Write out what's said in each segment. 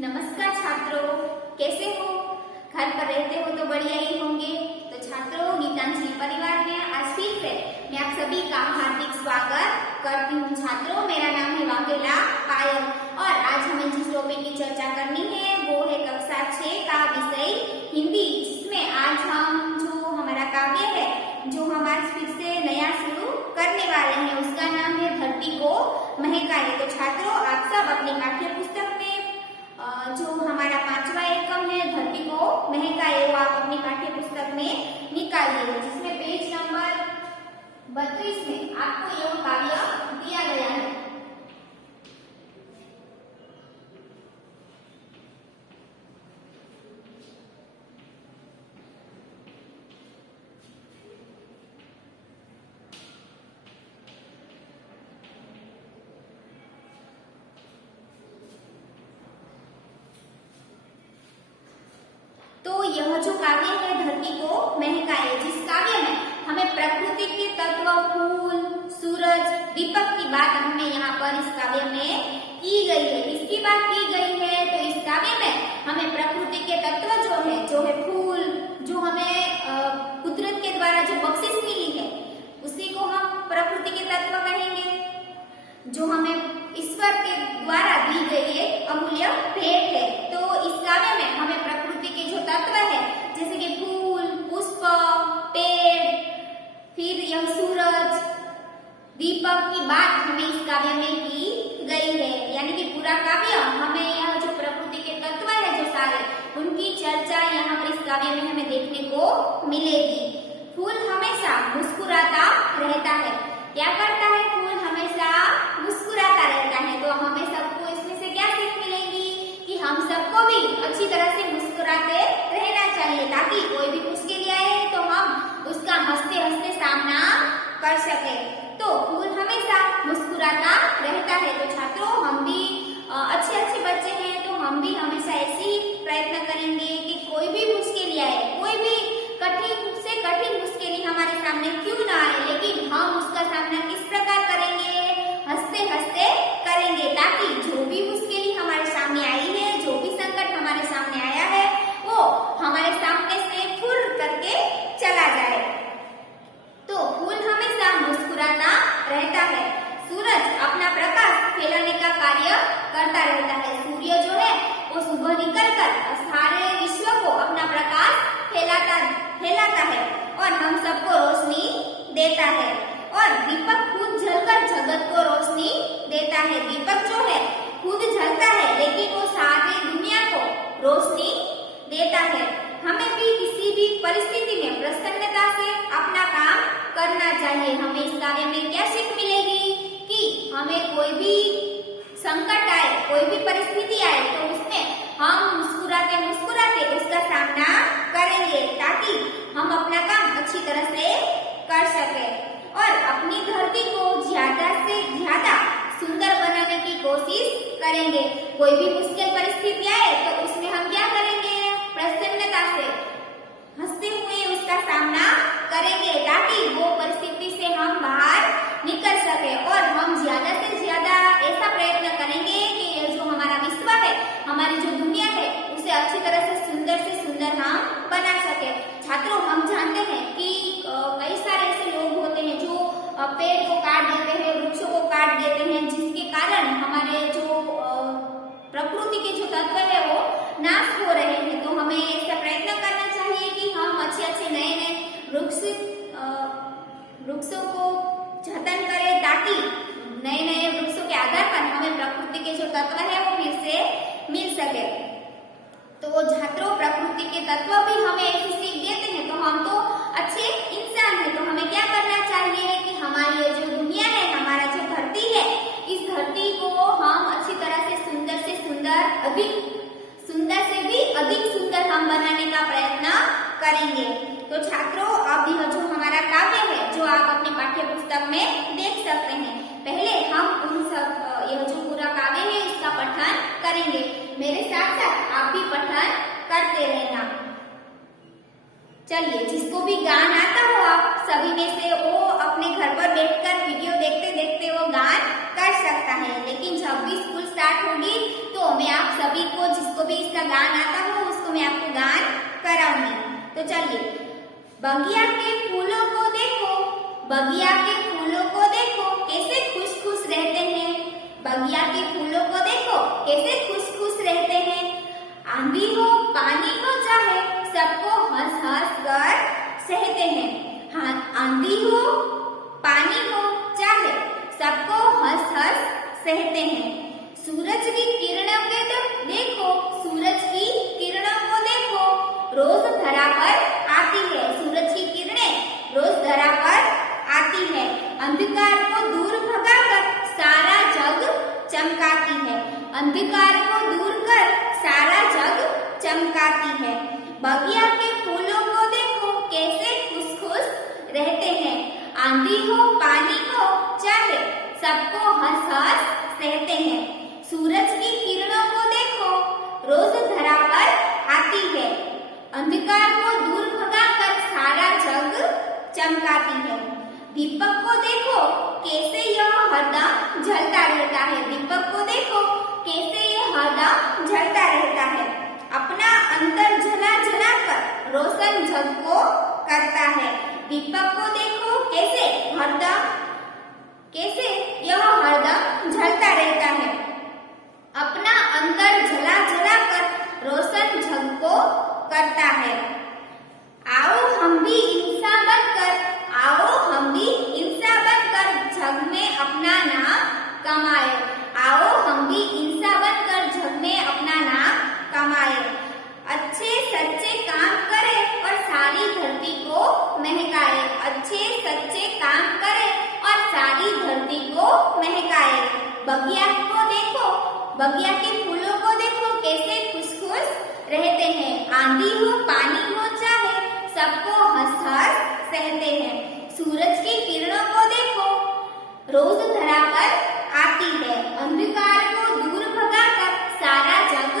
नमस्कार छात्रों, कैसे हो? घर पर रहते हो तो बढ़िया ही होंगे। तो छात्रों, गीतांजलि परिवार में आज फिर से मैं आप सभी का हार्दिक स्वागत करती हूँ। छात्रों, मेरा नाम है वाघेला पायल और आज हमें जिस टॉपिक की चर्चा करनी है वो है कक्षा 6 का विषय हिंदी, जिसमें आज हम जो हमारा काव्य है जो हम आज फिर से नया शुरू करने वाले हैं उसका नाम है धरती को महकाए। तो छात्रों, आप सब अपनी पाठ्य पुस्तक में जो हमारा 5वां एकम है धरती को महकाए वो आप अपनी पाठ्य पुस्तक में निकालिए, जिसमें पेज नंबर 32 में आपको यह काव्य दिया गया है। तो यह जो काव्य है धरती को महकाए, जिस काव्य में हमें प्रकृति के तत्व फूल, सूरज, दीपक की बात हमें यहाँ पर इस काव्य में की गई है। इसकी बात की गई है तो इस काव्य में हमें प्रकृति के तत्व जो है फूल, जो हमें कुदरत के द्वारा जो बख्शिश मिली है उसी को हम प्रकृति के तत्व कहेंगे। जो हमें ईश्वर के द्वारा दी गई एक अमूल्य भेंट है। तो इस काव्य में हमें प्रकृति के जो तत्व है जैसे कि फूल, पुष्प, पेड़, फिर यह सूरज, दीपक की बात हमें इस काव्य में की गई है। यानी कि पूरा काव्य हमें यह जो प्रकृति के तत्व है जो सारे उनकी चर्चा यहाँ पर इस काव्य में हमें देखने को मिलेगी। फूल हमेशा मुस्कुराता रहता है। क्या करता है? फूल हमेशा मुस्कुराता रहता है। तो हमें सबको इसमें से क्या सीख मिलेगी कि हम सबको भी अच्छी तरह से मुस्कुराते रहना चाहिए, ताकि कोई भी मुश्किल आए तो हम उसका हंसते हंसते सामना कर सके। तो फूल हमेशा मुस्कुराता रहता है। तो छात्रों, हम भी अच्छे बच्चे हैं तो हम भी हमेशा ऐसी प्रयत्न करेंगे कि कोई भी मुश्किल आए, कोई भी कठिन से कठिन मुश्किल हमारे सामने क्यों ना आए, लेकिन हम उसका सामना किस प्रकार करेंगे? हंसते हंसते करेंगे, ताकि जो भी मुश्किल हमारे सामने आई है, जो भी संकट हमारे सामने आया है वो हमारे सामने से फुर करके चला जाए। तो फूल हमेशा मुस्कुराता रहता है। सूरज अपना प्रकाश फैलाने का कार्य करता रहता है। सूर्य जो है वो सुबह निकलकर सारे विश्व को अपना प्रकाश फैलाता है और हम सबको रोशनी देता है। और दीपक खुद जलकर जगत को रोशनी देता है। दीपक जो है खुद जलता है लेकिन वो सारी दुनिया को रोशनी देता है। हमें भी किसी भी परिस्थिति में प्रसन्नता से अपना काम करना चाहिए। हमें इस कार्य में क्या सीख मिलेगी कि हमें कोई भी संकट आए, कोई भी परिस्थिति आए तो उसमें हम मुस्कुराते मुस्कुराते उसका सामना करेंगे, ताकि हम अपना काम अच्छी तरह से कर सके और अपनी धरती को ज्यादा से ज्यादा सुंदर बनाने की कोशिश करेंगे। कोई भी मुश्किल परिस्थिति आए तो उसमें हम क्या करेंगे? प्रसन्नता से हंसते हुए उसका सामना करेंगे, ताकि वो परिस्थिति से हम बाहर निकल सके। और हम ज्यादा से ज्यादा ऐसा प्रयत्न करेंगे कि जो हमारा विश्व है, हमारी जो दुनिया है, उसे अच्छी तरह से सुंदर हम बना सके। छात्रों, हम जानते हैं कि कई सारे ऐसे लोग होते हैं जो पेड़ को काट देते हैं, वृक्षों को काट देते हैं, जिसके कारण हमारे जो प्रकृति के जो तत्व है वो नाश हो रहे हैं। तो हमें ऐसा प्रयत्न करना चाहिए कि हम अच्छे नए वृक्षों को जतन करें, ताकि नए वृक्षों के आधार पर हमें प्रकृति के जो तत्व है वो फिर से मिल सके। तो छात्रों, प्रकृति के तत्व भी हमें ऐसी सीख देते हैं। तो हम तो अच्छे इंसान हैं, तो हमें क्या करना चाहिए कि हमारी जो दुनिया है, हमारा जो धरती है, इस धरती को हम अच्छी तरह से सुंदर से भी अधिक सुंदर हम बनाने का प्रयत्न करेंगे। तो छात्रों, अब यह जो हमारा काव्य है जो आप अपनी पाठ्य पुस्तक में देख सकते हैं, पहले हम यह जो पूरा काव्य है इसका पठन करेंगे। मेरे साथ साथ आप भी पठन करते रहना। चलिए, जिसको भी गान आता हो आप सभी में से, वो अपने घर पर बैठकर वीडियो देखते देखते वो गान कर सकता है। लेकिन जब भी स्कूल स्टार्ट होगी तो मैं आप सभी को, जिसको जिसको भी इसका गान आता हो उसको मैं आपको गान कराऊंगी। तो चलिए, बगिया के फूलों को देखो, बगिया के फूलों को देखो कैसे खुश खुश रहते हैं, बगिया के फूलों को देखो कैसे खुश खुश रहते हैं। आंधी हो पानी हो चाहे सबको हंस हंस कर सहते हैं। हाँ, आंधी हो पानी हो चाहे सबको हंस हंस सहते हैं। सूरज की किरणों के देखो, सूरज की किरणों को देखो रोज धरा पर आती है, सूरज की किरणें रोज धरा पर आती है। अंधकार को दूर भगाकर सारा जग चमकाती है, अंधकार को दूर कर सारा जग चमकाती है। बगिया के फूलों को देखो कैसे खुश खुश रहते हैं। आंधी हो पानी हो चाहे सबको हंस हंस सहते हैं। सूरज की किरणों को देखो रोज धरा पर आती है, अंधकार को दूर भगाकर सारा जग चमकाती है। दीपक को देखो कैसे यह हरदम जलता रहता है, दीपक को देखो कैसे यह हरदम जलता रहता है। अपना अंतर जला जला कर रोशन जग को करता है। दीपक को देखो कैसे यह हरदम जलता रहता है। अपना अंतर जला जला कर रोशन जग को करता है। आओ हम भी इंसान बनकर, आओ हम भी इंसान बनकर जग में अपना नाम कमाए, आओ हम भी इंसान बनकर जग में अपना नाम कमाए। अच्छे सच्चे काम करे और सारी धरती को महकाए, अच्छे सच्चे काम करे और सारी धरती को महकाए। बगिया को देखो, बगिया के फूलों को देखो कैसे खुश खुश रहते हैं। आंधी हो पानी हो चाहे सबको हंस हंस सहते हैं। सूरज की किरणों को देखो रोज धरा पर आती है, अंधकार को दूर भगाकर सारा जग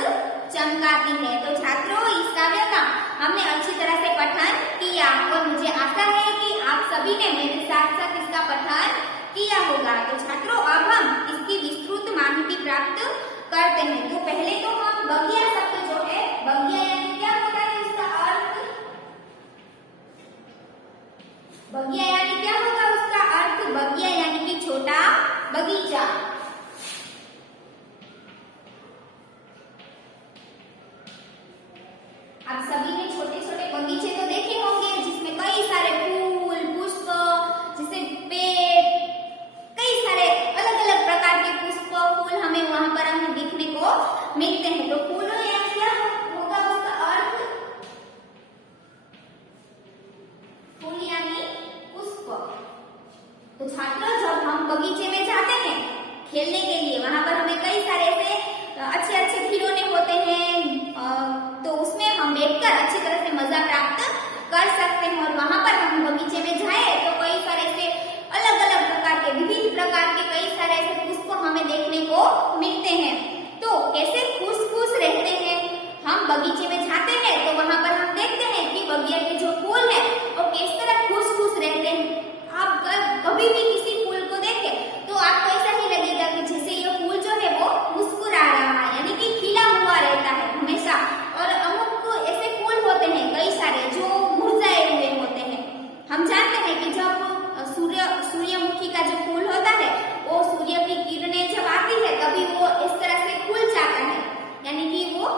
चमकाती है। तो छात्रों, इस काव्य का हमने अच्छी तरह से पठन किया और मुझे आशा है कि आप सभी ने मेरे साथ साथ इसका पठन किया होगा। तो छात्रों, अब हम इसकी विस्तृत माहिती प्राप्त करते हैं। तो पहले तो हम बगिया शब्द जो है, बगिया यानी क्या होता है इसका अर्थ, बगिया यानी क्या होगा उसका अर्थ, बगिया यानी कि छोटा बगीचा। आप सभी ने छोटे छोटे बगीचे तो देखे होंगे जिसमें कई सारे फूल पुष्प, जैसे पेड़, कई सारे अलग अलग प्रकार के पुष्प फूल हमें वहां पर हमें देखने को मिलते हैं। तो फूलों या क्या होगा उसका अर्थ, फूल यानी पुष्प। तो छात्रों, जब हम बगीचे में जाते हैं खेलने के लिए, वहां पर हमें कई सारे ऐसे अच्छे अच्छे खिलौने होते हैं, तो उसमें हम बैठकर अच्छी तरह से मजा प्राप्त कर सकते हैं। और वहां पर हम बगीचे में जाए तो कई सारे ऐसे अलग अलग प्रकार के, विभिन्न प्रकार के कई सारे ऐसे पुष्प हमें देखने को मिलते हैं। तो कैसे खुश खुश रहते हैं, हम बगीचे में जाते हैं तो वहां पर हम देखते हैं कि बगिया के जो फूल है वो किस तरह खुश खुश रहते हैं। आप कभी भी किसी फूल को देखें तो आपको ऐसा ही लगेगा कि जैसे ये फूल जो है वो मुस्कुरा रहा है, यानी कि खिला हुआ रहता है हमेशा। और अमुक ऐसे फूल होते हैं कई सारे जो मुरझाए हुए होते हैं। हम जानते हैं कि जब सूर्यमुखी का जो फूल होता है वो सूर्य की किरणें जब आती है तभी वो इस तरह से खुल जाता है, यानी कि वो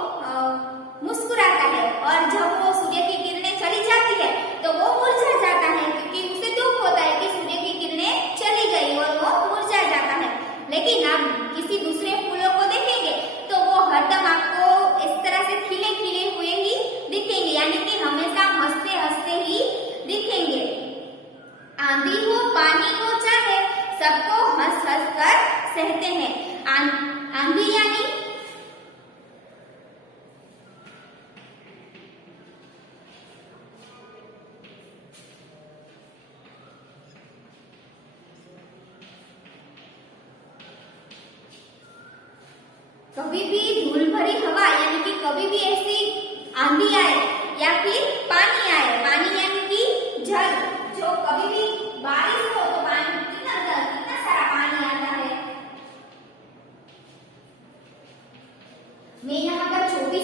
मुस्कुराता है। और जब वो सूर्य की किरणें चली जाती है तो वो मुरझा जाता है, क्योंकि उसे दुख होता है कि सूर्य की किरणें चली गई और वो मुरझा जाता है। लेकिन आप किसी दूसरे फूलों को देखेंगे तो वो हरदम आपको इस तरह से खिले खिले हुए ही दिखेंगे, यानी कि हमेशा हंसते हंसते ही दिखेंगे। आंधी हो पानी हो चाहे सबको हंस हंस कर सहते हैं। आंधी यानी कभी भी धूल भरी हवा, यानी कि कभी भी ऐसी आंधी आए या फिर पानी आए, पानी यानी कि जल, जो कभी भी बारिश हो तो पानी कितना सारा पानी आता है। मैं यहाँ पर छोटी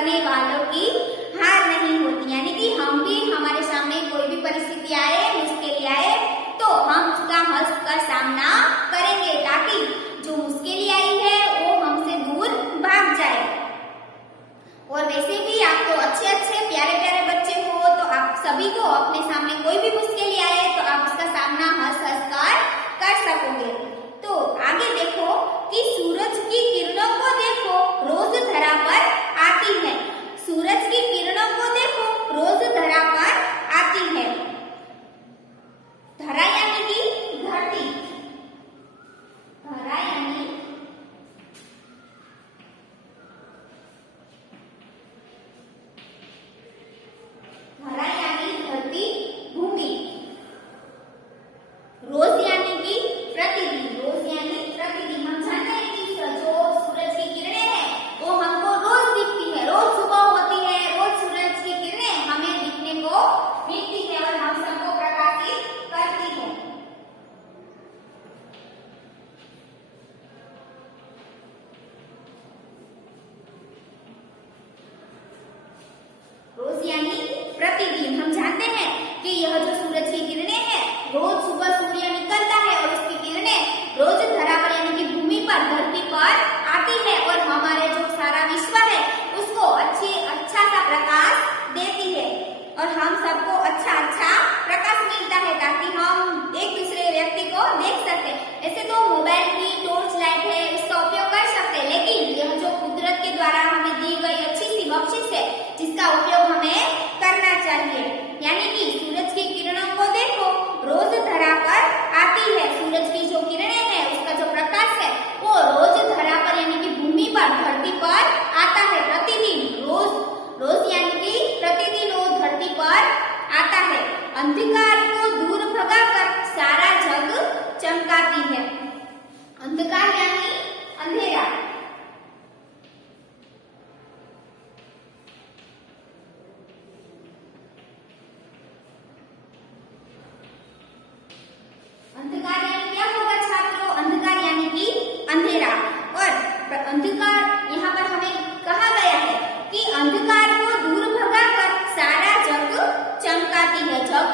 करने वालों की हार नहीं होती। यानी कि हम भी हमारे सामने कोई भी परिस्थिति आए, मुश्किल आए, तो हम उसका हंसकर सामना करेंगे ताकि जो मुश्किल आई है वो हमसे दूर भाग जाए। और वैसे भी आप तो अच्छे प्यारे प्यारे बच्चे हो, तो आप सभी को अपने सामने कोई भी मुश्किल आए तो आप उसका सामना हंस कर सकोगे। तो आगे देखो कि सूरज की किरणों को देखो रोज धरा पर आती है। सूरज की किरणों को देखो रोज धरा पर आती है। धरा यानी कि धरती, धरा यानी धरती, भूमि। रोज यानी कि प्रतिदिन, रोज यानी प्रतिदिन। हम जानते हैं कि जो सूरज की किरणें हैं वो हमको रोज दिखती है, रोज सुबह होती है, रोज सूरज की किरणें हमें दिखने को मिलती है और हम सबको प्रकाशित करती है। रोज यानी प्रतिदिन। हम जानते हैं कि यह जो सूरज की किरणें हैं, रोज सुबह सूर्य निकलता है और उसकी किरणें रोज धरा पर यानी कि भूमि पर, धरती पर आती है और हमारे जो सारा विश्व है उसको अच्छा सा प्रकाश देती है और हम सबको अच्छा प्रकाश मिलता है ताकि हम एक दूसरे व्यक्ति को देख सके। ऐसे तो मोबाइल की टॉर्च लाइट है, उसका उपयोग कर सकते हैं, लेकिन यह जो कुदरत के द्वारा हमें दी गई अच्छी सी बख्शिश है जिसका उपयोग हमें करना चाहिए। यानी कि सूरज की किरणों को देखो रोज धरा पर आती है। सूरज की जो किरणें हैं उसका जो प्रकाश है वो रोज धरा पर यानी कि भूमि पर, धरती पर आता है प्रतिदिन। रोज यानी कि प्रतिदिन वो धरती पर आता है। अंधकार को दूर भगाकर सारा जग चमकाती है। अंधकार यानी अंधेरा। अंधकार यानी क्या होगा छात्रों? अंधकार यानी कि अंधेरा। और अंधकार यहाँ पर हमें कहा गया है कि अंधकार को दूर भगाकर सारा जग चमकाती है। जग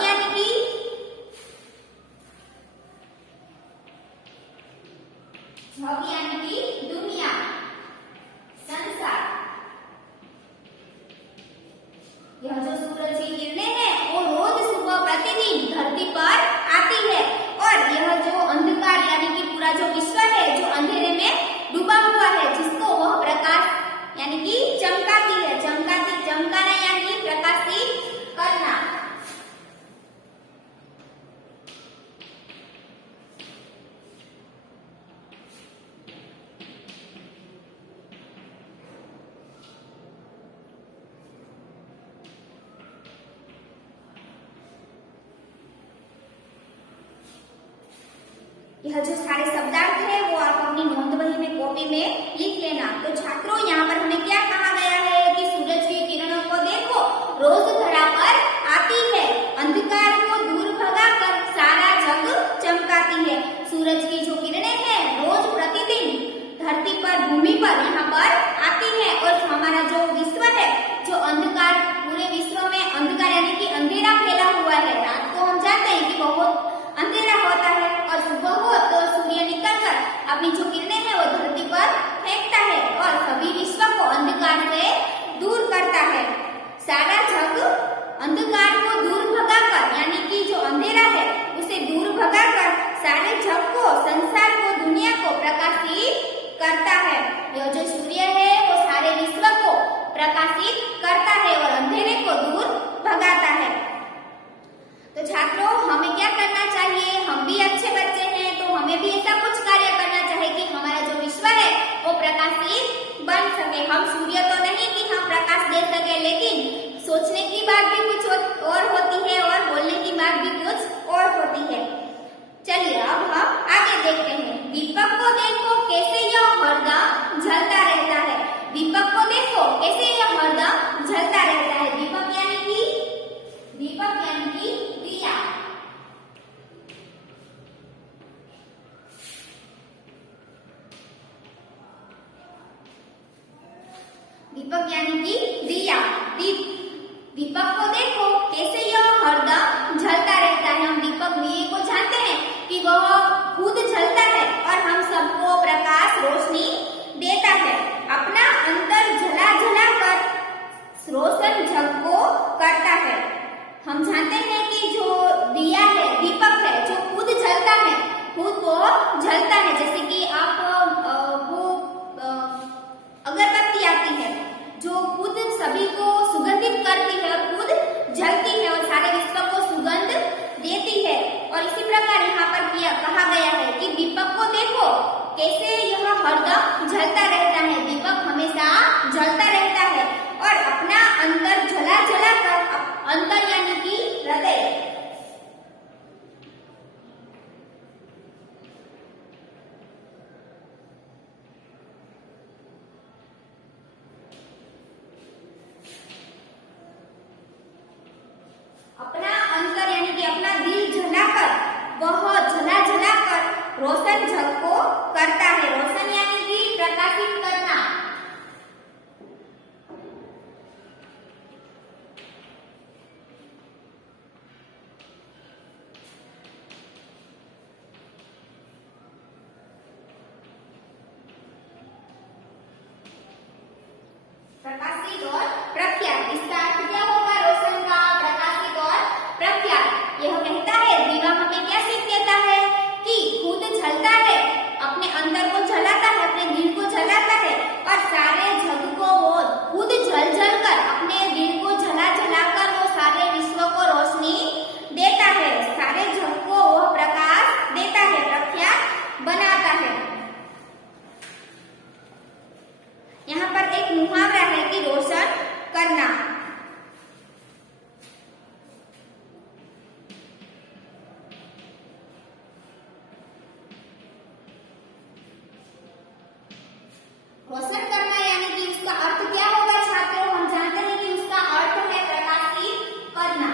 यानी कि दुनिया, संसार। यह जो सूरज की किरणें हैं वो रोज सुबह प्रतिदिन धरती पर आती है और यह जो अंधकार यानी कि पूरा जो विश्व है जो अंधेरे में डूबा हुआ है जिसको वह प्रकाश यानी कि चमकाती है। चमकाना यानी प्रकाशित करना। यह जो सारे शब्दार्थ है वो आप अपनी नोट बही में, कॉपी में लिख लेना। तो छात्रों यहाँ पर हमें क्या कहा गया है कि सूरज की किरणों को देखो रोज धरा पर आती है। अंधकार को दूर भगाकर सारा जग चमकाती है। सूरज की जो किरणें हैं रोज प्रतिदिन धरती पर, भूमि पर यहाँ पर आती है और हमारा जो विश्व है, जो अंधकार, पूरे विश्व में अंधकार यानी कि अंधेरा फैला हुआ है। रात को हम जानते हैं कि बहुत अंधेरा होता है और सुबह हो तो सूर्य निकलकर अपनी जो किरणें हैं वो धरती पर फेंकता है और सभी विश्व को अंधकार से दूर करता है। सारा जग अंधकार को दूर भगाकर यानी कि जो अंधेरा है उसे दूर भगाकर सारे जग को, संसार को, दुनिया को प्रकाशित करता है। यह जो सूर्य है वो सारे विश्व को प्रकाशित करता है और अंधेरे को दूर भगाता है। तो छात्रों हमें क्या करना चाहिए? हम भी अच्छे बच्चे हैं तो हमें भी ऐसा कुछ कार्य करना चाहिए कि हमारा जो विश्व है वो प्रकाशित बन सके। हम सूर्य तो नहीं कि हम प्रकाश दे सके, लेकिन सोचने की बात भी कुछ और होती है और बोलने की बात भी कुछ और होती है। चलिए अब हम आगे देखते हैं। दीपक को देखो कैसे यह हरदम जलता रहता है। दीपक को देखो कैसे यह हरदम जलता रहता है। दीपक यानी कि दिया। दीपक यानी कि दिया। दीपक को देखो कैसे यह हरदम जलता रहता है। हम दीपक दिए को जानते हैं कि वह खुद जलता है और हम सबको प्रकाश रोशनी देता है। अपना अंतर जला जला कर रोशन जग को करता है। हम जानते हैं कि जो दिया है, दीपक है, जो खुद जलता है, खुद वो जलता है। जैसे कि आप अगरबत्ती आती है जो खुद सभी को सुगंधित करती है और खुद जलती है और सारे विश्व को सुगंध देती है। और इसी प्रकार यहाँ पर कहा गया है कि दीपक को देखो कैसे यह हरदम जलता रहता है। दीपक हमेशा जलता रहता है और अपना अंदर जला जला कर, अंदर यानी कि हृदय, अपना अंतर यानी कि अपना दिल जलाकर, वह जला जला कर रोशन जग को करता है। रोशन यानी कि प्रकाशित करना। प्रकाशित और प्रख्यात, इसका अर्थ क्या होगा? रोशन का, प्रकाशित और प्रख्यात। यह कहता है, दीवा हमें क्या सीख देता है कि खुद जलता है, अपने अंदर को जलाता है, अपने दिल को जलाता है और सारे जग को वो खुद जल जल कर, अपने दिल को जला जला कर वो सारे विश्व को रोशनी देता है, सारे जग को वो प्रकाश देता है, प्रख्यात बनाता है। यहाँ पर एक मुहावरा है कि रोशन करना। रोशन करना यानी कि उसका अर्थ क्या होगा छात्रों? हम जानते हैं कि उसका अर्थ है प्रकाशित करना।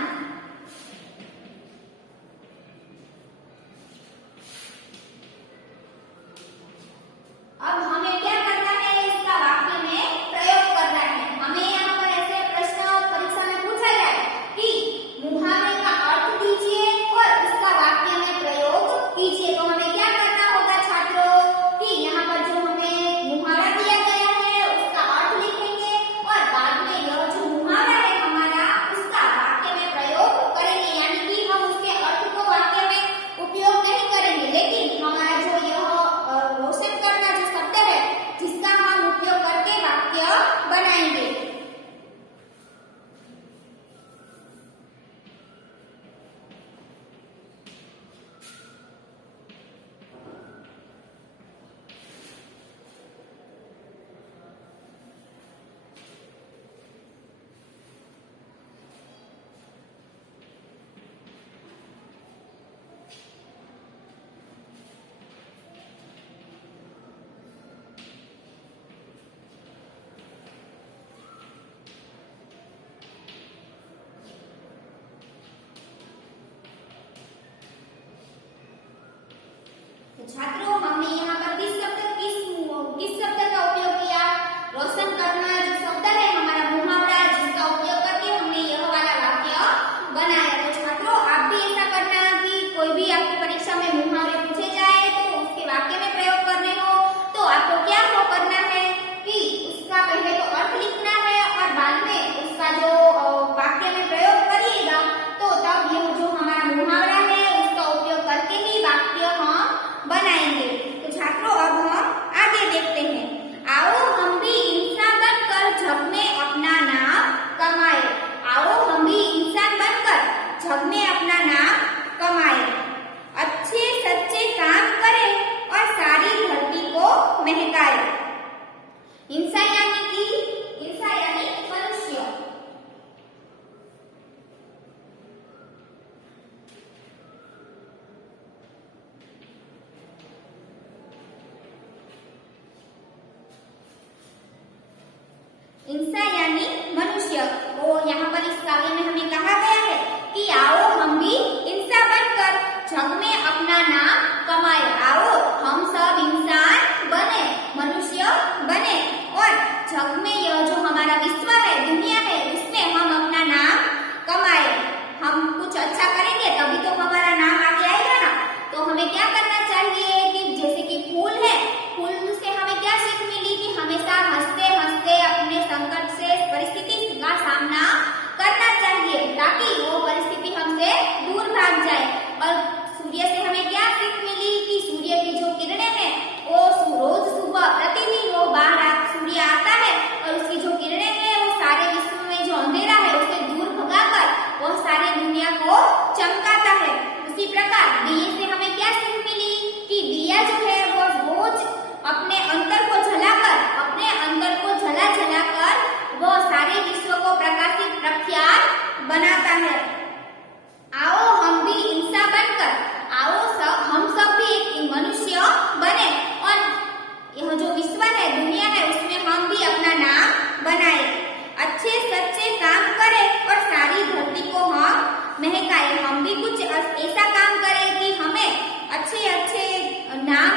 अब हमें क्या करना है? इसका वाक्य में प्रयोग करना है। हमें यहाँ पर ऐसे प्रश्न परीक्षा में पूछा जाए कि मुहावरे का अर्थ दीजिए और उसका वाक्य में प्रयोग कीजिए, तो हमें क्या करना होगा छात्रों कि यहाँ पर जो हमें मुहावरा दिया गया है उसका अर्थ लिखेंगे और बाद में यह जो मुहावरा है हमारा, उसका वाक्य में प्रयोग करेंगे। यानी कि हम उसके अर्थ को वाक्य में उपयोग नहीं करेंगे, लेकिन हमारा जो यह रोशन करना जो शब्द है जिसका हम उपयोग करके वाक्य बनाएंगे। तो छात्रों, हमने यहाँ पर किस शब्द का उपयोग किया? रोशन करना जो शब्द है हमारा मुहावरा, जिसका उपयोग करके हमने यह वाला वाक्य बनाया। तो छात्रों, आप भी ऐसा करना कि कोई भी आपकी परीक्षा में मुहावरे पूछे जाए तो उसके वाक्य में प्रयोग करने हो तो आपको क्या हो करना है कि उसका पहले तो अर्थ लिखना है और बाद में उसका जो वाक्य में प्रयोग करिएगा तो तब यह जो हमारा मुहावरा है उसका उपयोग करके ही वाक्य हम बनाएंगे। तो छात्रों, अब हम आगे देखते हैं। आओ हम भी इंसान बनकर जग में अपना नाम कमाए। आओ हम भी इंसान बनकर जग में अपना नाम कमाए, अच्छे सच्चे काम करें और सारी धरती को महकाए। इंसान यानी मनुष्य। इंसान यानी मनुष्य। तो यहाँ पर इस काव्य में हमें कहा गया है कि आओ हम भी इंसान बनकर जग में अपना नाम कमाए। आओ हम सब इंसान बने, मनुष्य बने और जग में यह जो हमारा जो है वो रोज अपने अंतर को जलाकर वो सारे विश्व को प्रकाशित प्रख्यात बनाता है। आओ हम भी इंसान बनकर, हम सब भी एक मनुष्य बने और यह जो विश्व है, दुनिया है, उसमें हम भी अपना नाम बनाए, अच्छे सच्चे काम करें और सारी धरती को हम महकाए। हम भी कुछ ऐसा काम करें कि हमें अच्छे अच्छे नाम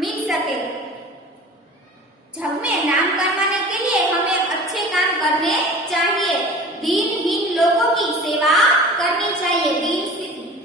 मिल सके। जग में नाम कमाने के लिए हमें अच्छे काम करने चाहिए। दीनहीन लोगों की सेवा करनी चाहिए।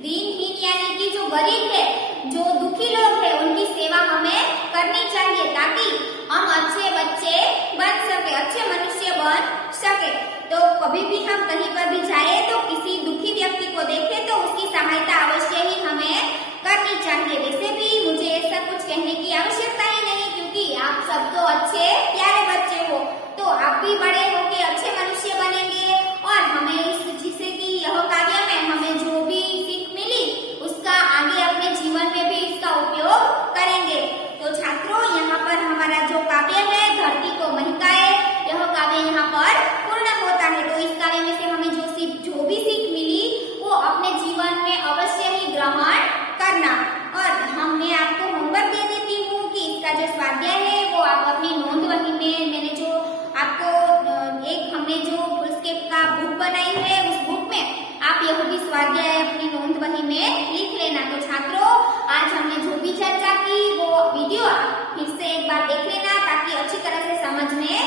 दीनहीन यानी कि जो गरीब है, जो दुखी लोग हैं, उनकी सेवा हमें करनी चाहिए ताकि हम अच्छे बच्चे बन सके, अच्छे मनुष्य बन सके। तो कभी भी हम कहीं पर भी जाए तो किसी दुखी व्यक्ति को देखे तो उसकी सहायता अवश्य ही हमें करनी चाहिए। वैसे भी मुझे ऐसा कुछ कहने की आवश्यकता ही नहीं, क्योंकि आप सब तो अच्छे प्यारे बच्चे हो, तो आप भी बड़े होके अच्छे मनुष्य बनेंगे। और हमें जिससे कि यह काव्य में हमें जो भी सीख मिली उसका आगे अपने जीवन में भी इसका उपयोग करेंगे। तो छात्रों, यहाँ पर हमारा जो काव्य है धरती को महकाए, यह काव्य यहाँ पर पूर्ण होता है। तो इस काव्य में से हमें जो भी सीख मिली वो अपने जीवन में अवश्य ही ग्रहण करना। और मैं आपको होमवर्क दे देती हूँ कि इसका जो स्वाध्याय है वो आप अपनी नोंद वही में, मैंने जो आपको हमने जो फुलस्केप का बुक बनाई है उस बुक में आप यह भी स्वाध्याय अपनी नोंद वही में लिख लेना। तो छात्रों, आज हमने जो भी चर्चा की वो वीडियो फिर से एक बार देख लेना ताकि अच्छी तरह से समझ में